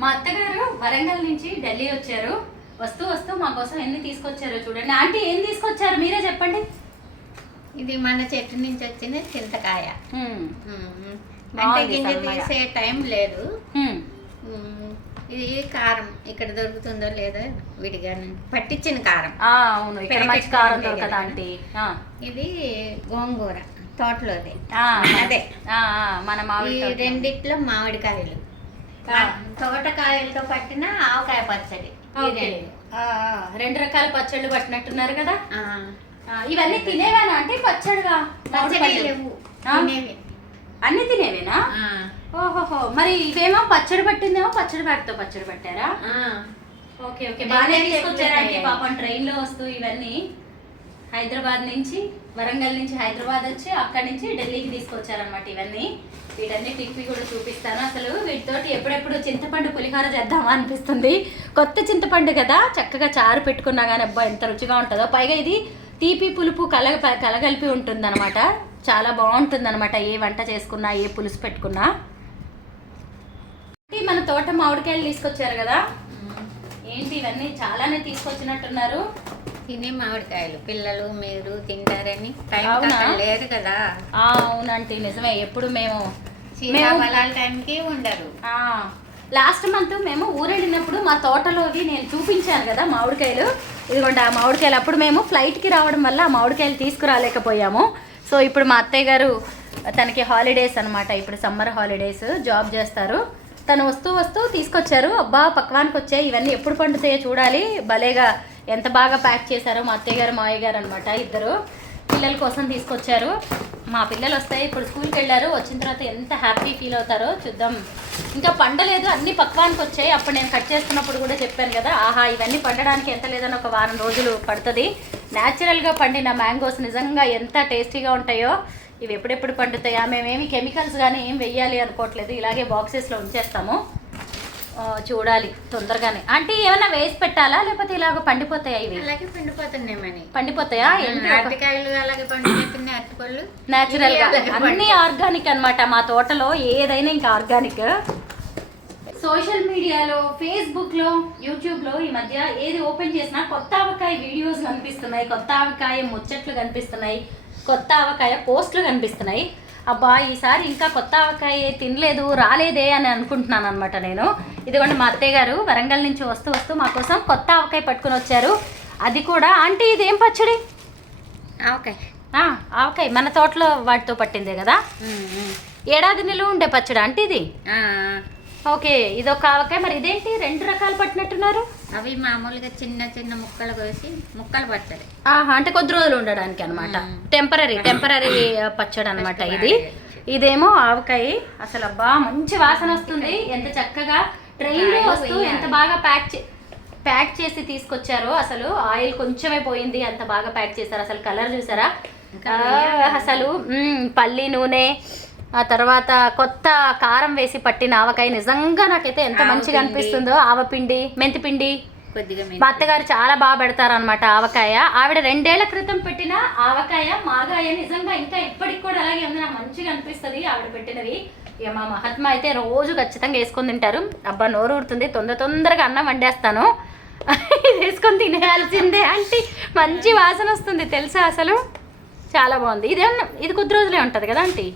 మా అత్తగారు వరంగల్ నుంచి ఢిల్లీ వచ్చారు. వస్తూ వస్తూ మా కోసం ఎన్ని తీసుకొచ్చారో చూడండి. ఆంటీ ఏం తీసుకొచ్చారు మీరే చెప్పండి. ఇది మన చెట్టు నుంచి వచ్చిన చింతకాయ. అంటే గింజ తీసే టైం లేదు. ఇది కారం ఇక్కడ దొరుకుతుందో లేదో విడిగా పట్టించిన కారం. అవును, ఇక్కడ మంచి కారం దొరకదా ఆంటీ. ఇది గోంగూర తోటలోది. అదే మన మామిడి రెండిట్లో మామిడికాయలు, తోటకాయలతో పట్టిన ఆవకాయ పచ్చడి. రెండు రకాల పచ్చళ్ళు పట్టినట్టున్నారు కదా. ఇవన్నీ తినేవేనా అంటే పచ్చడిగా? అన్ని తినేవేనా? ఓహోహో, మరి ఇవేమో పచ్చడి పట్టిందేమో పచ్చడి బ్యాగ్తో పచ్చడి పట్టారా? ఓకే ఓకే, బాగానే తీసుకొచ్చారా అంటే. పాపం ట్రైన్లో వస్తూ ఇవన్నీ హైదరాబాద్ నుంచి, వరంగల్ నుంచి హైదరాబాద్ వచ్చి అక్కడి నుంచి ఢిల్లీకి తీసుకొచ్చారనమాట. ఇవన్నీ వీటన్ని పిక్కి కూడా చూపిస్తాను. అసలు వీటితోటి ఎప్పుడెప్పుడు చింతపండు పులిహోర చేద్దామా అనిపిస్తుంది. కొత్త చింతపండు కదా, చక్కగా చారు పెట్టుకున్నా కానీ అబ్బా ఎంత రుచిగా ఉంటుందో. పైగా ఇది తీపి పులుపు కలగలిపి ఉంటుంది అనమాట. చాలా బాగుంటుంది అనమాట. ఏ వంట చేసుకున్నా, ఏ పులుసు పెట్టుకున్నా. మన తోట మామిడికాయలు తీసుకొచ్చారు కదా. ఏంటి ఇవన్నీ చాలానే తీసుకొచ్చినట్టున్నారు. తినే మామిడికాయలు పిల్లలు మీరు తింటారని లేదు కదా. అవునంటే నిజమే. ఎప్పుడు మేము టైంకి ఉండరు. లాస్ట్ మంత్ మేము ఊరెళ్ళినప్పుడు మా తోటలోవి నేను చూపించాను కదా మామిడికాయలు. ఇదిగోండి ఆ మామిడికాయలు. అప్పుడు మేము ఫ్లైట్కి రావడం వల్ల ఆ మామిడికాయలు తీసుకురాలేకపోయాము. సో ఇప్పుడు మా అత్తయ్య గారు తనకి హాలిడేస్ అనమాట. ఇప్పుడు సమ్మర్ హాలిడేస్, జాబ్ చేస్తారు. తను వస్తూ వస్తూ తీసుకొచ్చారు. అబ్బా పక్వానికి వచ్చాయి. ఇవన్నీ ఎప్పుడు పండుతాయో చూడాలి. భలేగా ఎంత బాగా ప్యాక్ చేశారో మా అత్తయ్య గారు మావయ్య గారు అనమాట. ఇద్దరు పిల్లల కోసం తీసుకొచ్చారు. మా పిల్లలు వస్తాయి, ఇప్పుడు స్కూల్కి వెళ్ళారు. వచ్చిన తర్వాత ఎంత హ్యాపీ ఫీల్ అవుతారో చూద్దాం. ఇంకా పండలేదు, అన్నీ పక్వానికి వచ్చాయి. అప్పుడు నేను కట్ చేస్తున్నప్పుడు కూడా చెప్పాను కదా, ఆహా ఇవన్నీ పండడానికి ఎంత లేదని ఒక వారం రోజులు పడుతుంది. న్యాచురల్గా పండిన మ్యాంగోస్ నిజంగా ఎంత టేస్టీగా ఉంటాయో. ఇవి ఎప్పుడెప్పుడు పండుతాయా? మేమేమి కెమికల్స్ కానీ ఏం వెయ్యాలి అనుకోవట్లేదు. ఇలాగే బాక్సెస్లో ఉంచేస్తాము. చూడాలి తొందరగానే. అంటే ఏమన్నా వేసి పెట్టాలా లేకపోతే ఇలాగ పండిపోతాయా? ఇవి అలాగే పండిపోతున్నాయి. పండిపోతాయా? అరటికాయలు అలాగే పండిపోతున్నాయి. అరటిపళ్ళు న్యాచురల్గా అన్నీ ఆర్గానిక్ అనమాట. మా తోటలో ఏదైనా ఇంకా ఆర్గానిక్. సోషల్ మీడియాలో, ఫేస్బుక్లో, యూట్యూబ్లో ఈ మధ్య ఏది ఓపెన్ చేసినా కొత్త ఆవకాయ వీడియోస్ కనిపిస్తున్నాయి, కొత్త ఆవకాయ ముచ్చట్లు కనిపిస్తున్నాయి, కొత్త ఆవకాయ పోస్టులు కనిపిస్తున్నాయి. అబ్బా ఈసారి ఇంకా కొత్త ఆవకాయ తినలేదు, రాలేదే అని అనుకుంటున్నాను అనమాట నేను. ఇదిగోండి మా అత్తయ్య గారు వరంగల్ నుంచి వస్తూ వస్తూ మా కోసం కొత్త ఆవకాయ పట్టుకుని వచ్చారు. అది కూడా ఆంటీ ఇదేం పచ్చడి? ఆవకాయ. ఆవకాయ మన తోటలో వాటితో పట్టిందే కదా. ఏడాది నిలువ ఉండే పచ్చడి అంటే ఇది. ఓకే, ఇదొక ఆవకాయ. మరి ఇదేంటి రెండు రకాలు పట్టినట్టున్నారు? అవి మామూలుగా చిన్న చిన్న ముక్కలు కోసి ముక్కలు పట్టాలి. అంటే కొద్ది రోజులు ఉండడానికి అనమాట. టెంపరీ పచ్చడి అనమాట ఇది. ఇదేమో ఆవకాయ. అసలు అబ్బా మంచి వాసన వస్తుంది. ఎంత చక్కగా ట్రైన్లో వస్తూ ఎంత బాగా ప్యాక్ చేసి తీసుకొచ్చారో. అసలు ఆయిల్ కొంచెమే పోయింది, అంత బాగా ప్యాక్ చేశారు. అసలు కలర్ చూసారా? అసలు పల్లి నూనె, ఆ తర్వాత కొత్త కారం వేసి పట్టిన ఆవకాయ. నిజంగా నాకైతే ఎంత మంచిగా అనిపిస్తుందో. ఆవపిండి, మెంతిపిండి. మా అత్తగారు చాలా బాగా పెడతారనమాట ఆవకాయ. ఆవిడ 2 ఏళ్ల క్రితం పెట్టిన ఆవకాయ మాగాయ నిజంగా ఇంకా ఇప్పటికి కూడా అలాగే ఉంది. నాకు మంచిగా అనిపిస్తుంది ఆవిడ పెట్టినవి. ఇక మా మహాత్మా అయితే రోజు ఖచ్చితంగా వేసుకొని తింటారు. అబ్బా నోరు ఊరుతుంది. తొందరగా అన్నం వండేస్తాను, వేసుకొని తినేయాల్సిందే. అంటే మంచి వాసన వస్తుంది తెలుసా? అసలు చాలా బాగుంది. ఇది కొద్ది రోజులే ఉంటుంది కదా ఆంటీ.